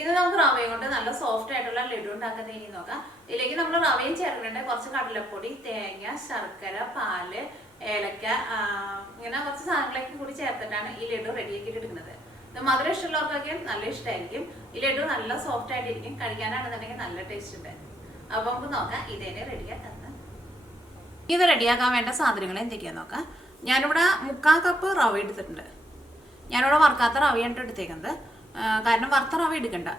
ഇത് നമുക്ക് റവയും കൊണ്ട് നല്ല സോഫ്റ്റ് ആയിട്ടുള്ള ലഡു ഉണ്ടാക്കാൻ ഇനി നോക്കാം. ഇതിലേക്ക് നമ്മൾ റവയും ചേർക്കുന്നുണ്ട്, കുറച്ച് കടലപ്പൊടി, തേങ്ങ, ശർക്കര, പാല്, ഏലക്ക, ഇങ്ങനെ കുറച്ച് സാധനങ്ങളൊക്കെ കൂടി ചേർത്തിട്ടാണ് ഈ ലഡു റെഡിയാക്കിയിട്ട് എടുക്കുന്നത്. ഇത് മധുരം ഇഷ്ടമുള്ളവർക്കൊക്കെ നല്ല ഇഷ്ടമായിരിക്കും. ഈ ലഡു നല്ല സോഫ്റ്റ് ആയിട്ടിരിക്കും, കഴിക്കാനാണെന്നുണ്ടെങ്കിൽ നല്ല ടേസ്റ്റ് ഉണ്ട്. അപ്പോൾ നമുക്ക് നോക്കാം ഇതേനെ റെഡിയാക്കാൻ. ഇത് റെഡിയാക്കാൻ വേണ്ട സാധനങ്ങൾ എന്തൊക്കെയാണെന്ന് നോക്കാം. ഞാനിവിടെ 3/4 കപ്പ് റവ എടുത്തിട്ടുണ്ട്. ഞാനിവിടെ വറുക്കാത്ത റവയാണ് എടുത്തേക്കുന്നത്, കാരണം വറുത്ത റവ എടുക്കണ്ട.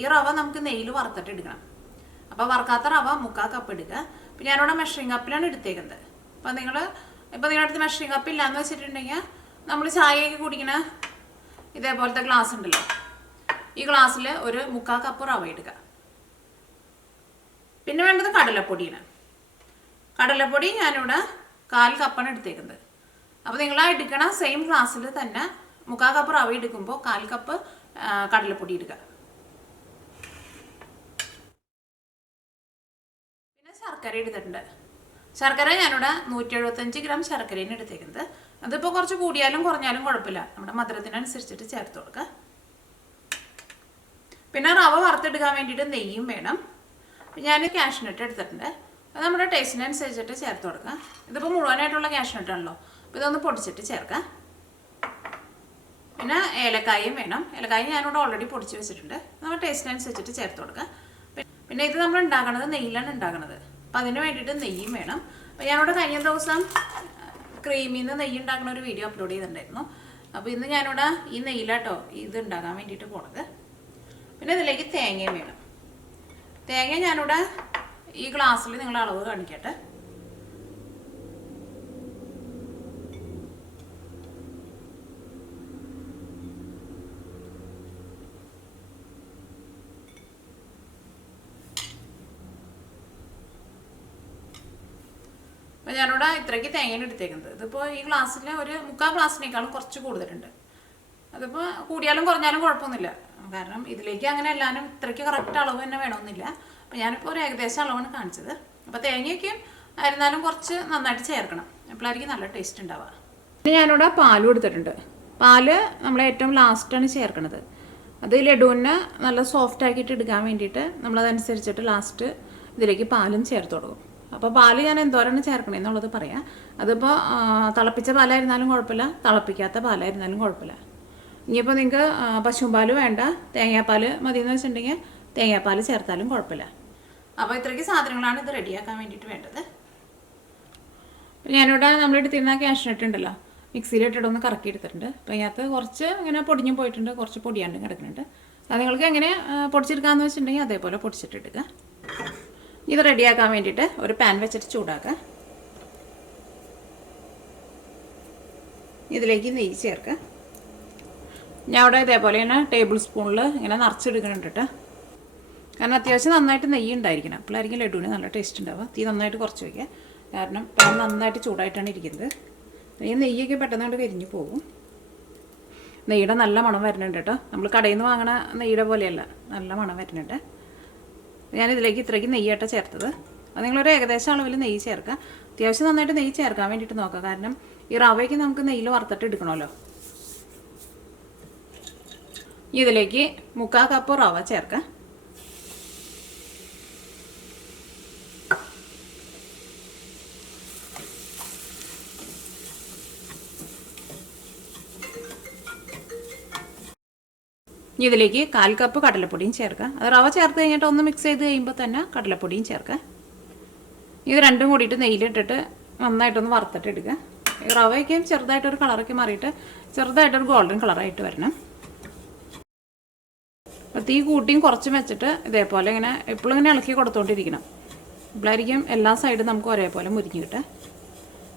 ഈ റവ നമുക്ക് നെയ്യിൽ വറുത്തിട്ട് എടുക്കണം. അപ്പോൾ വറുക്കാത്ത റവ 3/4 കപ്പ് എടുക്കുക. പിന്നെ ഞാനിവിടെ മെഷറിംഗ് കപ്പിലാണ് എടുത്തേക്കുന്നത്. അപ്പോൾ നിങ്ങളുടെ അടുത്ത് മെഷറിംഗ് കപ്പ് ഇല്ലയെന്ന് വെച്ചിട്ടുണ്ടെങ്കിൽ നമ്മൾ ചായയൊക്കെ കുടിക്കണ ഇതേപോലത്തെ ഗ്ലാസ് ഉണ്ടല്ലോ, ഈ ഗ്ലാസ്സിൽ ഒരു 3/4 കപ്പ് റവ എടുക്കുക. പിന്നെ വേണ്ടത് കടലപ്പൊടിയാണ്. കടലപ്പൊടി ഞാനിവിടെ 1/4 കപ്പാണ് എടുത്തേക്കുന്നത്. അപ്പോൾ നിങ്ങൾ എടുക്കണ സെയിം ഗ്ലാസ്സിൽ തന്നെ 3/4 കപ്പ് റവ എടുക്കുമ്പോൾ 1/4 കപ്പ് കടലപ്പൊടി എടുക്കുക. പിന്നെ ശർക്കര എടുത്തിട്ടുണ്ട്. ശർക്കര ഞാനിവിടെ 175 ഗ്രാം ശർക്കരയാണ് എടുത്തേക്കുന്നത്. അതിപ്പോൾ കുറച്ച് കൂടിയാലും കുറഞ്ഞാലും കുഴപ്പമില്ല, നമ്മുടെ മധുരത്തിനനുസരിച്ചിട്ട് ചേർത്ത് കൊടുക്കുക. പിന്നെ റവ വറുത്തെടുക്കാൻ വേണ്ടിയിട്ട് നെയ്യും വേണം. ഞാൻ കാഷ്യൂനട്ട് എടുത്തിട്ടുണ്ട്, അത് നമ്മുടെ ടേസ്റ്റിനനുസരിച്ചിട്ട് ചേർത്ത് കൊടുക്കുക. ഇതിപ്പോൾ മുഴുവനായിട്ടുള്ള കാഷ്യൂനട്ടാണല്ലോ, അപ്പോൾ ഇതൊന്ന് പൊടിച്ചിട്ട് ചേർക്കാം. പിന്നെ ഏലക്കായും വേണം. ഏലക്കായും ഞാനിവിടെ ഓൾറെഡി പൊടിച്ച് വെച്ചിട്ടുണ്ട്, നമ്മുടെ ടേസ്റ്റിനനുസരിച്ചിട്ട് ചേർത്ത് കൊടുക്കുക. പിന്നെ ഇത് നമ്മൾ ഉണ്ടാക്കണത് നെയ്യിലാണ് ഉണ്ടാക്കണത്, അപ്പോൾ അതിന് വേണ്ടിയിട്ട് നെയ്യും വേണം. അപ്പോൾ ഞാനിവിടെ കഴിഞ്ഞ ദിവസം ക്രീമിൽ നിന്ന് നെയ്യ് ഉണ്ടാക്കുന്ന ഒരു വീഡിയോ അപ്ലോഡ് ചെയ്തിട്ടുണ്ടായിരുന്നു. അപ്പോൾ ഇന്ന് ഞാനിവിടെ ഈ നെയ്യിലാട്ടോ ഇത് ഉണ്ടാക്കാൻ വേണ്ടിയിട്ട് പോണത്. പിന്നെ ഇതിലേക്ക് തേങ്ങയും വേണം. തേങ്ങ ഞാനിവിടെ ഈ ഗ്ലാസ്സിൽ നിങ്ങൾ അളവ് കാണിക്കട്ടെ. അപ്പോൾ ഞാനിവിടെ ഇത്രയ്ക്ക് തേങ്ങയാണ് എടുത്തേക്കുന്നത്. ഇതിപ്പോൾ ഈ ഗ്ലാസ്സിൽ ഒരു 3/4 ഗ്ലാസ്സിനേക്കാളും കുറച്ച് കൂടുതലുണ്ട്. അതിപ്പോൾ കൂടിയാലും കുറഞ്ഞാലും കുഴപ്പമൊന്നുമില്ല, കാരണം ഇതിലേക്ക് അങ്ങനെ എല്ലാവരും ഇത്രയ്ക്ക് കറക്റ്റ് അളവ് തന്നെ വേണമെന്നില്ല. അപ്പോൾ ഞാനിപ്പോൾ ഒരു ഏകദേശം അളവാണ് കാണിച്ചത്. അപ്പോൾ തേങ്ങയ്ക്കും ആയിരുന്നാലും കുറച്ച് നന്നായിട്ട് ചേർക്കണം, അപ്പോഴായിരിക്കും നല്ല ടേസ്റ്റ് ഉണ്ടാവുക. പിന്നെ ഞാനിവിടെ പാലും എടുത്തിട്ടുണ്ട്. പാല് നമ്മൾ ഏറ്റവും ലാസ്റ്റാണ് ചേർക്കണത്. അത് ലഡുവിന് നല്ല സോഫ്റ്റ് ആക്കിയിട്ട് എടുക്കാൻ വേണ്ടിയിട്ട് നമ്മളതനുസരിച്ചിട്ട് ലാസ്റ്റ് ഇതിലേക്ക് പാലും ചേർത്ത് കൊടുക്കും. അപ്പോൾ പാല് ഞാൻ എന്തോരാണ് ചേർക്കണമെന്നുള്ളത് പറയാം. അതിപ്പോൾ തിളപ്പിച്ച പാലായിരുന്നാലും കുഴപ്പമില്ല, തിളപ്പിക്കാത്ത പാലായിരുന്നാലും കുഴപ്പമില്ല. ഇനിയിപ്പോൾ നിങ്ങൾക്ക് പശുമ്പാൽ വേണ്ട, തേങ്ങാപ്പാൽ മതി എന്ന് വെച്ചിട്ടുണ്ടെങ്കിൽ തേങ്ങാപ്പാൽ ചേർത്താലും കുഴപ്പമില്ല. അപ്പോൾ ഇത്രയ്ക്ക് സാധനങ്ങളാണ് ഇത് റെഡിയാക്കാൻ വേണ്ടിയിട്ട് വേണ്ടത്. ഞാനിവിടെ നമ്മളെടുത്തിരുന്ന കാഷ്യൂനട്ട് ഉണ്ടല്ലോ, മിക്സിയിലിട്ടിട്ടൊന്ന് കറക്കി എടുത്തിട്ടുണ്ട്. അപ്പോൾ അതിനകത്ത് കുറച്ച് ഇങ്ങനെ പൊടിഞ്ഞും പോയിട്ടുണ്ട്, കുറച്ച് പൊടിയാണ്ടും കിടക്കുന്നുണ്ട്. അത് നിങ്ങൾക്ക് എങ്ങനെ പൊടിച്ചെടുക്കാമെന്ന് വെച്ചിട്ടുണ്ടെങ്കിൽ അതേപോലെ പൊടിച്ചിട്ടെടുക്കുക. ഇത് റെഡിയാക്കാൻ വേണ്ടിയിട്ട് ഒരു പാൻ വെച്ചിട്ട് ചൂടാക്കുക. ഇതിലേക്ക് നെയ്യ് ചേർക്കുക. ഞാൻ അവിടെ ഇതേപോലെ തന്നെ ടേബിൾ സ്പൂണിൽ ഇങ്ങനെ നിറച്ചെടുക്കുന്നുണ്ട് കേട്ടോ, കാരണം അത്യാവശ്യം നന്നായിട്ട് നെയ്യ് ഉണ്ടായിരിക്കണം, അപ്പോഴായിരിക്കും ലഡുവിന് നല്ല ടേസ്റ്റ് ഉണ്ടാവുക. തീ നന്നായിട്ട് കുറച്ച് വയ്ക്കുക, കാരണം പാൻ നന്നായിട്ട് ചൂടായിട്ടാണ് ഇരിക്കുന്നത്. ഈ നെയ്യൊക്കെ പെട്ടെന്നായിട്ട് കരിഞ്ഞു പോകും. നെയ്യുടെ നല്ല മണം വരുന്നുണ്ട് കേട്ടോ, നമ്മൾ കടയിൽ നിന്ന് വാങ്ങണ നെയ്യുടെ പോലെയല്ല, നല്ല മണം വരുന്നുണ്ട്. ഞാനിതിലേക്ക് ഇത്രയ്ക്ക് നെയ്യായിട്ട് ചേർത്തത്. അത് നിങ്ങളൊരു ഏകദേശം അളവിൽ നെയ്യ് ചേർക്കുക. അത്യാവശ്യം നന്നായിട്ട് നെയ്യ് ചേർക്കാൻ വേണ്ടിയിട്ട് നോക്കുക, കാരണം ഈ റവയ്ക്ക് നമുക്ക് നെയ്യിൽ വറുത്തിട്ട് എടുക്കണമല്ലോ. ഇതിലേക്ക് 3/4 കപ്പ് റവ ചേർക്കുക. ഇതിലേക്ക് 1/4 കപ്പ് കടലപ്പൊടിയും ചേർക്കുക. അത് റവ ചേർത്ത് കഴിഞ്ഞിട്ട് ഒന്ന് മിക്സ് ചെയ്ത് കഴിയുമ്പോൾ തന്നെ കടലപ്പൊടിയും ചേർക്കുക. ഇത് രണ്ടും കൂടിയിട്ട് നെയ്യിലിട്ടിട്ട് നന്നായിട്ടൊന്ന് വറുത്തിട്ട് എടുക്കുക. ഈ റവയ്ക്ക് ചെറുതായിട്ടൊരു കളറൊക്കെ മാറിയിട്ട് ചെറുതായിട്ടൊരു ഗോൾഡൻ കളറായിട്ട് വരണം. അപ്പോൾ തീ കൂട്ടിയും കുറച്ചും വെച്ചിട്ട് ഇതേപോലെ ഇങ്ങനെ എപ്പോഴും ഇങ്ങനെ ഇളക്കി കൊടുത്തുകൊണ്ടിരിക്കണം. ഇപ്പോഴായിരിക്കും എല്ലാ സൈഡും നമുക്ക് ഒരേപോലെ മുരിഞ്ഞ് കിട്ടുക,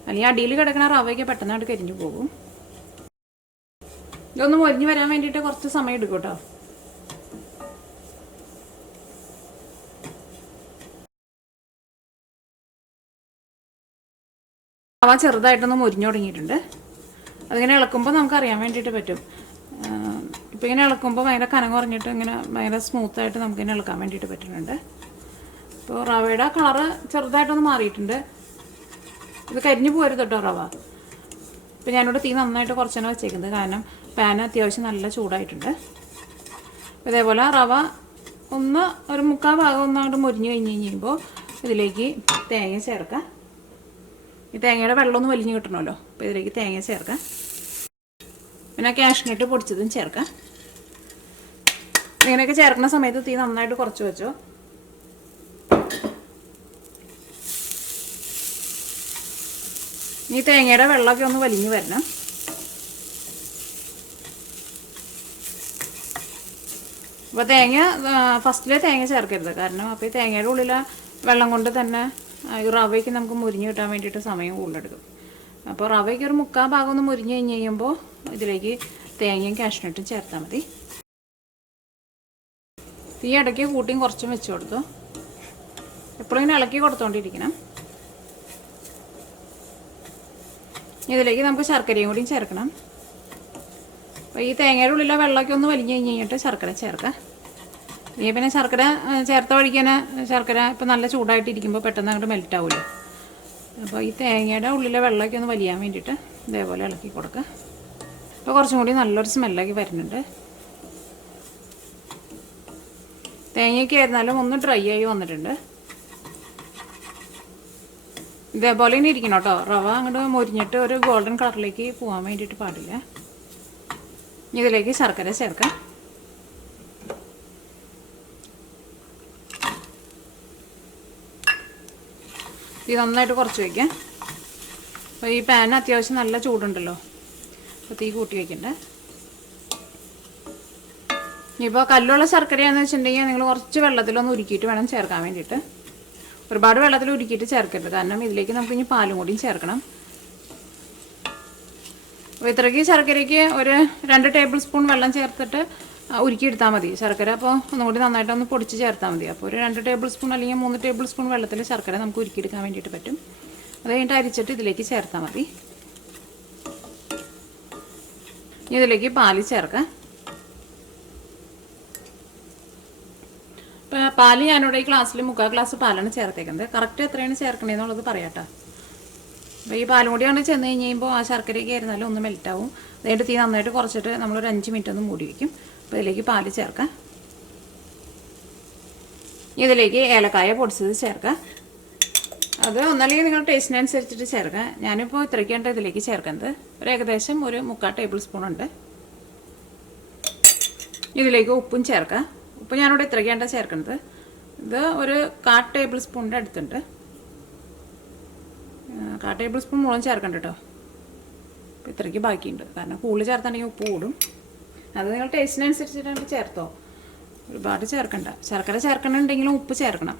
അല്ലെങ്കിൽ അടിയിൽ കിടക്കുന്ന റവയ്ക്ക് പെട്ടെന്നായിട്ട് കരിഞ്ഞു പോകും. ഇതൊന്ന് മൊരിഞ്ഞ് വരാൻ വേണ്ടിയിട്ട് കുറച്ച് സമയം എടുക്കും കേട്ടോ. റവ ചെറുതായിട്ടൊന്ന് മൊരിഞ്ഞു തുടങ്ങിയിട്ടുണ്ട്. അതിങ്ങനെ ഇളക്കുമ്പോൾ നമുക്ക് അറിയാൻ വേണ്ടിയിട്ട് പറ്റും. ഇപ്പോൾ ഇങ്ങനെ ഇളക്കുമ്പോൾ ഭയങ്കര കനം കുറഞ്ഞിട്ട് ഇങ്ങനെ ഭയങ്കര സ്മൂത്തായിട്ട് നമുക്കിങ്ങനെ ഇളക്കാൻ വേണ്ടിയിട്ട് പറ്റുന്നുണ്ട്. അപ്പോൾ റവയുടെ കളറ് ചെറുതായിട്ടൊന്ന് മാറിയിട്ടുണ്ട്. ഇത് കരിഞ്ഞു പോരുത് കേട്ടോ റവ. ഇപ്പോൾ ഞാനിവിടെ തീ നന്നായിട്ട് കുറച്ചാണ് വെച്ചേക്കുന്നത്, കാരണം പാൻ അത്യാവശ്യം നല്ല ചൂടായിട്ടുണ്ട്. ഇതേപോലെ റവ ഒന്ന് ഒരു മുക്കാൽ ഭാഗം ഒന്നങ്ങോട്ട് മുരിഞ്ഞ് കഴിയുമ്പോൾ ഇതിലേക്ക് തേങ്ങ ചേർക്കാം. ഈ തേങ്ങയുടെ വെള്ളമൊന്ന് വലിഞ്ഞ് കിട്ടണമല്ലോ. അപ്പോൾ ഇതിലേക്ക് തേങ്ങ ചേർക്കാം. പിന്നെ കാഷ്നട്ട് പൊടിച്ചതും ചേർക്കാം. ഇങ്ങനെയൊക്കെ ചേർക്കുന്ന സമയത്ത് തീ നന്നായിട്ട് കുറച്ച് വെച്ചോ. ഈ തേങ്ങയുടെ വെള്ളമൊക്കെ ഒന്ന് വലിഞ്ഞ് വരണം. അപ്പോൾ തേങ്ങ ഫസ്റ്റിലെ തേങ്ങ ചേർക്കരുത്, കാരണം അപ്പോൾ ഈ തേങ്ങയുടെ ഉള്ളിലെ വെള്ളം കൊണ്ട് തന്നെ ഈ റവയ്ക്ക് നമുക്ക് മുരിഞ്ഞ് കിട്ടാൻ വേണ്ടിയിട്ട് സമയം കൂടുതലെടുക്കും. അപ്പോൾ റവയ്ക്ക് ഒരു മുക്കാൽ ഭാഗം ഒന്ന് മുരിഞ്ഞ് കഴിഞ്ഞ് കഴിയുമ്പോൾ ഇതിലേക്ക് തേങ്ങയും കാഷ്നട്ടും ചേർത്താൽ മതി. തീ ഇടയ്ക്ക് കൂട്ടിയും കുറച്ചും വെച്ച് കൊടുത്തു. എപ്പോഴും ഇങ്ങനെ ഇളക്കി കൊടുത്തോണ്ടിരിക്കണം. ഇതിലേക്ക് നമുക്ക് ശർക്കരയും കൂടിയും ചേർക്കണം. അപ്പോൾ ഈ തേങ്ങയുടെ ഉള്ളിലെ വെള്ളമൊക്കെ ഒന്ന് വലിഞ്ഞ് കഴിഞ്ഞിട്ട് ശർക്കര ചേർക്കാം. ഈ പിന്നെ ശർക്കര ചേർത്ത വഴിക്ക് തന്നെ ശർക്കര ഇപ്പം നല്ല ചൂടായിട്ടിരിക്കുമ്പോൾ പെട്ടെന്ന് അങ്ങോട്ട് മെൽറ്റ് ആവുമല്ലോ. അപ്പോൾ ഈ തേങ്ങയുടെ ഉള്ളിലെ വെള്ളമൊക്കെ ഒന്ന് വലിയാൻ വേണ്ടിയിട്ട് ഇതേപോലെ ഇളക്കി കൊടുക്കുക. അപ്പോൾ കുറച്ചും കൂടി നല്ലൊരു സ്മെല്ലൊക്കെ വരുന്നുണ്ട്. തേങ്ങയൊക്കെ ആയിരുന്നാലും ഒന്ന് ഡ്രൈ ആയി വന്നിട്ടുണ്ട്. ഇതേപോലെ തന്നെ ഇരിക്കണം കേട്ടോ. റവ അങ്ങോട്ട് മുരിഞ്ഞിട്ട് ഒരു ഗോൾഡൻ കളറിലേക്ക് പോകാൻ വേണ്ടിയിട്ട് പാടില്ല. ഇതിലേക്ക് ശർക്കര ചേർക്കാം. ഇത് നന്നായിട്ട് കുറച്ച് വയ്ക്കാം. അപ്പോൾ ഈ പാൻ അത്യാവശ്യം നല്ല ചൂടുണ്ടല്ലോ. അപ്പോൾ തീ കൂട്ടി വയ്ക്കണ്ടേ. ഇപ്പോൾ കല്ലുള്ള ശർക്കരയാണെന്ന് വെച്ചിട്ടുണ്ടെങ്കിൽ നിങ്ങൾ കുറച്ച് വെള്ളത്തിലൊന്ന് ഉരുക്കിയിട്ട് വേണം ചേർക്കാൻ വേണ്ടിയിട്ട്. ഒരുപാട് വെള്ളത്തിൽ ഉരുക്കിയിട്ട് ചേർക്കരുത്, കാരണം ഇതിലേക്ക് നമുക്ക് ഇനി പാലും കൂടിയും ചേർക്കണം. അപ്പോൾ ഇത്രയ്ക്ക് ശർക്കരയ്ക്ക് ഒരു 2 ടേബിൾ സ്പൂൺ വെള്ളം ചേർത്തിട്ട് ഉരുക്കിയെടുത്താൽ മതി ശർക്കര. അപ്പോൾ ഒന്നും കൂടി നന്നായിട്ടൊന്ന് പൊടിച്ച് ചേർത്താൽ മതി. അപ്പോൾ ഒരു 2 ടേബിൾ സ്പൂൺ അല്ലെങ്കിൽ 3 ടേബിൾ സ്പൂൺ വെള്ളത്തിൽ ശർക്കര നമുക്ക് ഉരുക്കിയെടുക്കാൻ വേണ്ടിയിട്ട് പറ്റും. അത് കഴിഞ്ഞിട്ട് അരിച്ചിട്ട് ഇതിലേക്ക് ചേർത്താൽ മതി. ഇതിലേക്ക് പാല് ചേർക്കാം. ഇപ്പോൾ പാല് ഞാനിവിടെ ഈ ഗ്ലാസ്സിൽ 3/4 ഗ്ലാസ് പാലാണ് ചേർത്തേക്കുന്നത്. കറക്റ്റ് എത്രയാണ് ചേർക്കണേന്നുള്ളത് പറയാട്ടോ. അപ്പോൾ ഈ പാലും കൂടിയാണ് ചെന്ന് കഴിഞ്ഞ് കഴിയുമ്പോൾ ആ ശർക്കരയൊക്കെ ആയിരുന്നാലും ഒന്ന് മെൽറ്റാവും. അതായത് തീ നന്നായിട്ട് കുറച്ചിട്ട് നമ്മളൊരു 5 മിനിറ്റ് ഒന്ന് മൂടി വയ്ക്കും. അപ്പോൾ ഇതിലേക്ക് പാല് ചേർക്കാം. ഇതിലേക്ക് ഏലക്കായ പൊടിച്ചത് ചേർക്കാം. അത് ഒന്നല്ലെങ്കിൽ നിങ്ങൾ ടേസ്റ്റിനനുസരിച്ചിട്ട് ചേർക്കാം. ഞാനിപ്പോൾ ഇത്രയ്ക്കാണ് ഇതിലേക്ക് ചേർക്കുന്നത്. ഒരു ഏകദേശം ഒരു 3/4 ടേബിൾ സ്പൂൺ ഉണ്ട്. ഇതിലേക്ക് ഉപ്പും ചേർക്കാം. ഉപ്പ് ഞാനിവിടെ ഇത്രയ്ക്കാണ് ചേർക്കുന്നത്. ഇത് ഒരു 1/4 ടേബിൾ സ്പൂണിൻ്റെ അടുത്തുണ്ട്. 1/4 ടേബിൾ സ്പൂൺ മുഴുവൻ ചേർക്കണ്ട കേട്ടോ. അപ്പോൾ ഇത്രയ്ക്ക് ബാക്കിയുണ്ട്, കാരണം കൂടുതൽ ചേർത്താണെങ്കിൽ ഉപ്പ് കൂടും. അത് നിങ്ങൾ ടേസ്റ്റിനനുസരിച്ചിട്ട് ചേർത്തോ, ഒരുപാട് ചേർക്കണ്ട. ശർക്കര ചേർക്കണമെന്നുണ്ടെങ്കിലും ഉപ്പ് ചേർക്കണം.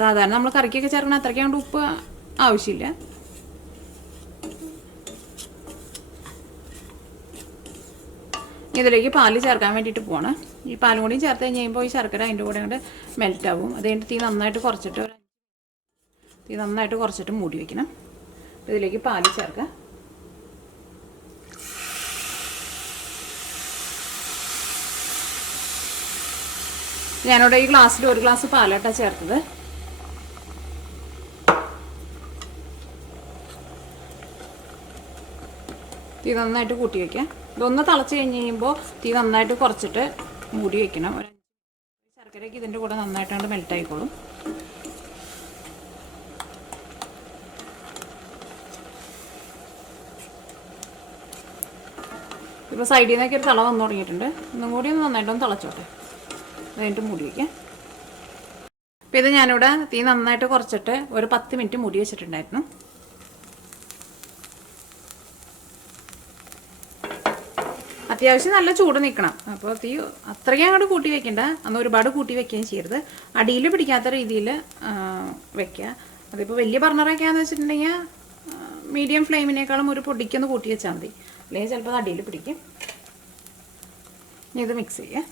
സാധാരണ നമ്മൾ കറിക്കൊക്കെ ചേർക്കണം അത്രയ്ക്ക് കൊണ്ട് ഉപ്പ് ആവശ്യമില്ല. ഇതിലേക്ക് പാല് ചേർക്കാൻ വേണ്ടിയിട്ട് പോകണം. ഈ പാലും കൂടി ചേർത്ത് കഴിഞ്ഞ് കഴിയുമ്പോൾ ഈ ശർക്കര അതിൻ്റെ കൂടെ കൊണ്ട് മെൽറ്റ് ആവും. അത് കഴിഞ്ഞിട്ട് തീ നന്നായിട്ട് കുറച്ചിട്ട് മൂടി വയ്ക്കണം. ഇതിലേക്ക് പാല് ചേർക്കാം. ഞാനിവിടെ ഈ ഗ്ലാസ്സിൽ 1 ഗ്ലാസ് പാലായിട്ടാണ് ചേർത്തത്. തീ നന്നായിട്ട് കൂട്ടി വയ്ക്കാം. ഇതൊന്ന് തിളച്ച് കഴിഞ്ഞ് കഴിയുമ്പോൾ തീ നന്നായിട്ട് കുറച്ചിട്ട് മൂടി വയ്ക്കണം. ശർക്കരയ്ക്ക് ഇതിൻ്റെ കൂടെ നന്നായിട്ടാണ് മെൽറ്റ് ആയിക്കോളും. ഇപ്പോൾ സൈഡിൽ നിന്നൊക്കെ ഒരു തിള വന്നു തുടങ്ങിയിട്ടുണ്ട്. ഒന്നും കൂടി ഒന്ന് നന്നായിട്ടൊന്ന് തിളച്ചോട്ടെ. കഴിഞ്ഞിട്ട് മൂടി വയ്ക്കാം. അപ്പോൾ ഇത് ഞാനിവിടെ തീ നന്നായിട്ട് കുറച്ചിട്ട് ഒരു 10 മിനിറ്റ് മൂടി വെച്ചിട്ടുണ്ടായിരുന്നു. അത്യാവശ്യം നല്ല ചൂട് നിൽക്കണം. അപ്പോൾ തീ അത്രയ്ക്ക് അങ്ങോട്ട് കൂട്ടി വെക്കണ്ട, അന്ന് ഒരുപാട് കൂട്ടി വെക്കുകയും ചെയ്യരുത്. അടിയിൽ പിടിക്കാത്ത രീതിയിൽ വെക്കുക. അതിപ്പോൾ വലിയ ബർണറൊക്കെയാണെന്ന് വെച്ചിട്ടുണ്ടെങ്കിൽ മീഡിയം ഫ്ലെയിമിനേക്കാളും ഒരു പൊടിക്കൊന്ന് കൂട്ടി വെച്ചാൽ മതി, അല്ലെങ്കിൽ ചിലപ്പോൾ അത് അടിയിൽ പിടിക്കും. ഇത് മിക്സ് ചെയ്യാം.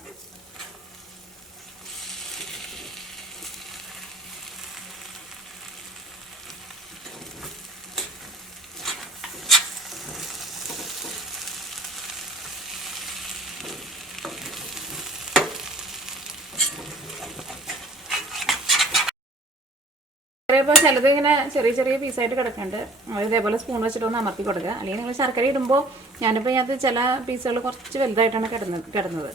ഇപ്പോൾ ചിലത് ഇങ്ങനെ ചെറിയ ചെറിയ പീസായിട്ട് കിടക്കുന്നുണ്ട്. ഇതേപോലെ സ്പൂൺ വെച്ചിട്ട് ഒന്ന് അമർത്തി കൊടുക്കുക. അല്ലെങ്കിൽ നിങ്ങൾ ശർക്കര ഇടുമ്പോൾ ഞാനിപ്പോൾ ഇതിനകത്ത് ചില പീസുകൾ കുറച്ച് വലുതായിട്ടാണ് കിടന്നത്.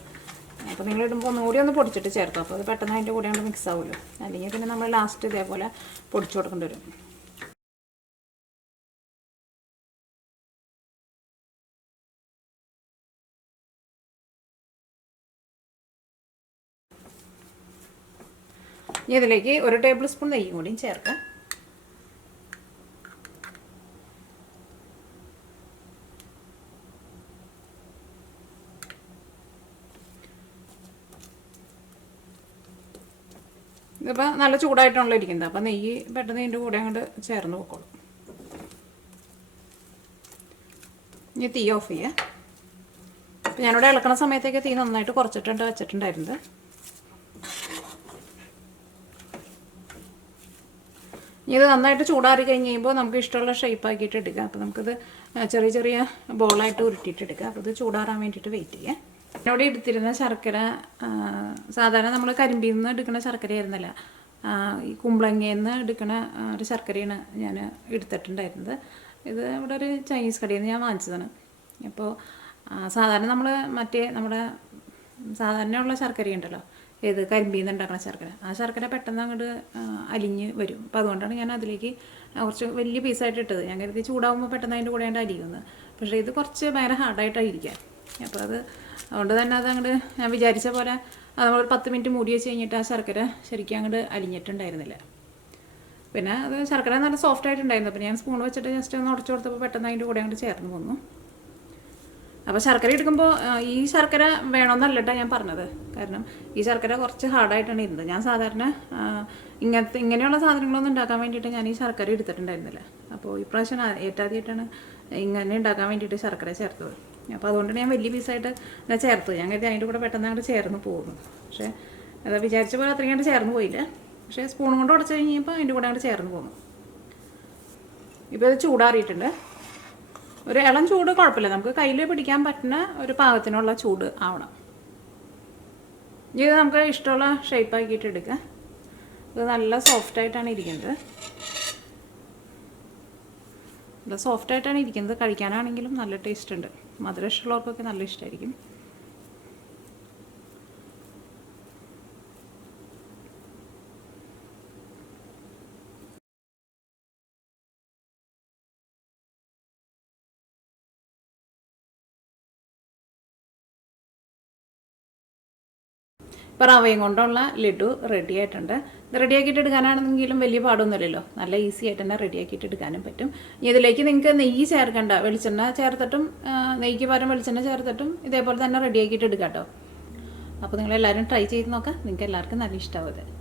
അപ്പോൾ നിങ്ങൾ ഇടുമ്പോൾ ഒന്നുകൂടി ഒന്ന് പൊടിച്ചിട്ട് ചേർക്കും. അപ്പോൾ അത് പെട്ടെന്ന് അതിൻ്റെ കൂടെ കൊണ്ട് മിക്സ് ആവുമല്ലോ. അല്ലെങ്കിൽ പിന്നെ നമ്മൾ ലാസ്റ്റ് ഇതേപോലെ പൊടിച്ചു കൊടുക്കേണ്ടി വരും. ഇനി ഇതിലേക്ക് 1 ടേബിൾ സ്പൂൺ നെയ്യും കൂടിയും ചേർക്കാം. ഇതിപ്പോൾ നല്ല ചൂടായിട്ടാണല്ലോ ഇരിക്കുന്നത്. അപ്പോൾ നെയ്യ് പെട്ടെന്ന് ഇതിൻ്റെ കൂടെ അങ്ങോട്ട് ചേർന്ന് വെക്കോളും. ഇനി തീ ഓഫ് ചെയ്യുക. അപ്പോൾ ഞാനിവിടെ ഇളക്കണ സമയത്തേക്ക് തീ നന്നായിട്ട് കുറച്ചിട്ടുണ്ട് വെച്ചിട്ടുണ്ടായിരുന്നത്. ഇനി ഇത് നന്നായിട്ട് ചൂടാറി കഴിഞ്ഞ് കഴിയുമ്പോൾ നമുക്ക് ഇഷ്ടമുള്ള ഷേപ്പ് ആക്കിയിട്ട് എടുക്കാം. അപ്പോൾ നമുക്കിത് ചെറിയ ചെറിയ ബോളായിട്ട് ഉരുട്ടിയിട്ട് എടുക്കാം. അപ്പോൾ ഇത് ചൂടാറാൻ വേണ്ടിയിട്ട് വെയിറ്റ് ചെയ്യാം. എന്നോട് എടുത്തിരുന്ന ശർക്കര സാധാരണ നമ്മൾ കരിമ്പിൽ നിന്ന് എടുക്കുന്ന ശർക്കരയായിരുന്നല്ല, ഈ കുമ്പളങ്ങയിൽ നിന്ന് എടുക്കുന്ന ഒരു ശർക്കരയാണ് ഞാൻ എടുത്തിട്ടുണ്ടായിരുന്നത്. ഇത് ഇവിടെ ഒരു ചൈനീസ് കടയിൽ നിന്ന് ഞാൻ വാങ്ങിച്ചതാണ്. അപ്പോൾ സാധാരണ നമ്മൾ മറ്റേ നമ്മുടെ സാധാരണയുള്ള ശർക്കരയുണ്ടല്ലോ, ഏത് കരിമ്പിൽ നിന്ന് ഉണ്ടാക്കുന്ന ശർക്കര, ആ ശർക്കര പെട്ടെന്ന് അങ്ങോട്ട് അലിഞ്ഞ് വരും. അപ്പോൾ അതുകൊണ്ടാണ് ഞാൻ അതിലേക്ക് കുറച്ച് വലിയ പീസായിട്ട് ഇട്ടത്. ഞാൻ കരുതി ചൂടാകുമ്പോൾ പെട്ടെന്ന് അതിൻ്റെ കൂടെ ആയിട്ട് അലിയുന്നത്. പക്ഷേ ഇത് കുറച്ച് ഭയങ്കര ഹാർഡായിട്ടായിരിക്കാം. അപ്പോൾ അതുകൊണ്ട് തന്നെ അതങ്ങോട്ട് ഞാൻ വിചാരിച്ച പോലെ നമ്മൾ 10 മിനിറ്റ് മൂടി വെച്ച് കഴിഞ്ഞിട്ട് ആ ശർക്കര ശരിക്കും അങ്ങോട്ട് അലിഞ്ഞിട്ടുണ്ടായിരുന്നില്ല. പിന്നെ അത് ശർക്കര നല്ല സോഫ്റ്റ് ആയിട്ടുണ്ടായിരുന്നു. അപ്പോൾ ഞാൻ സ്പൂൺ വെച്ചിട്ട് ജസ്റ്റ് ഒന്ന് ഉടച്ചു കൊടുത്തപ്പോൾ പെട്ടെന്ന് അതിൻ്റെ കൂടെ അങ്ങോട്ട് ചേർന്ന് പോന്നു. അപ്പോൾ ശർക്കര എടുക്കുമ്പോൾ ഈ ശർക്കര വേണമെന്നല്ല കേട്ടോ ഞാൻ പറഞ്ഞത്. കാരണം ഈ ശർക്കര കുറച്ച് ഹാർഡായിട്ടാണ് ഇരുന്നത്. ഞാൻ സാധാരണ ഇങ്ങനെയുള്ള സാധനങ്ങളൊന്നും ഉണ്ടാക്കാൻ വേണ്ടിയിട്ട് ഞാൻ ഈ ശർക്കര എടുത്തിട്ടുണ്ടായിരുന്നില്ല. അപ്പോൾ ഈ പ്രാവശ്യം ആദ്യമായിട്ടാണ് ഇങ്ങനെ ഉണ്ടാക്കാൻ വേണ്ടിയിട്ട് ശർക്കര ചേർത്തത്. അപ്പോൾ അതുകൊണ്ടാണ് ഞാൻ വലിയ പീസായിട്ട് ഞാൻ ചേർത്തത്. ഞാൻ കരുതി അതിൻ്റെ കൂടെ പെട്ടെന്ന് അങ്ങോട്ട് ചേർന്ന് പോകുന്നു. പക്ഷേ അത് വിചാരിച്ച പോലെ അത്രയും അങ്ങോട്ട് ചേർന്ന് പോയില്ല. പക്ഷേ സ്പൂൺ കൊണ്ട് ഉടച്ച് കഴിഞ്ഞപ്പോൾ അതിൻ്റെ കൂടെ അങ്ങോട്ട് ചേർന്ന് പോകുന്നു. ഇപ്പോൾ ഇത് ചൂടാറിയിട്ടുണ്ട്. ഒരു ഇളം ചൂട് കുഴപ്പമില്ല, നമുക്ക് കയ്യിൽ പിടിക്കാൻ പറ്റുന്ന ഒരു പാകത്തിനുള്ള ചൂട് ആവണം. ഇത് നമുക്ക് ഇഷ്ടമുള്ള ഷേപ്പ് ആക്കിയിട്ട് എടുക്കാം. ഇത് നല്ല സോഫ്റ്റായിട്ടാണ് ഇരിക്കുന്നത്. നല്ല സോഫ്റ്റായിട്ടാണ് ഇരിക്കുന്നത്. കഴിക്കാനാണെങ്കിലും നല്ല ടേസ്റ്റ് ഉണ്ട്. മധുരം ഇഷ്ടമുള്ളവർക്കൊക്കെ നല്ല ഇഷ്ടമായിരിക്കും. ഇപ്പോൾ റവയും കൊണ്ടുള്ള ലഡു റെഡി ആയിട്ടുണ്ട്. ഇത് റെഡിയാക്കിയിട്ട് എടുക്കാനാണെങ്കിലും വലിയ പാടൊന്നുമില്ലല്ലോ, നല്ല ഈസി ആയിട്ട് തന്നെ റെഡിയാക്കിയിട്ട് എടുക്കാനും പറ്റും. ഇതിലേക്ക് നിങ്ങൾക്ക് നെയ്യ് ചേർക്കണ്ട, വെളിച്ചെണ്ണ ചേർത്തിട്ടും നെയ്ക്ക് പകരം വെളിച്ചെണ്ണ ചേർത്തിട്ടും ഇതേപോലെ തന്നെ റെഡിയാക്കിയിട്ട് എടുക്കാം കേട്ടോ. അപ്പോൾ നിങ്ങളെല്ലാവരും ട്രൈ ചെയ്ത് നോക്കാം. നിങ്ങൾക്ക് എല്ലാവർക്കും നല്ല ഇഷ്ടമാവും ഇത്.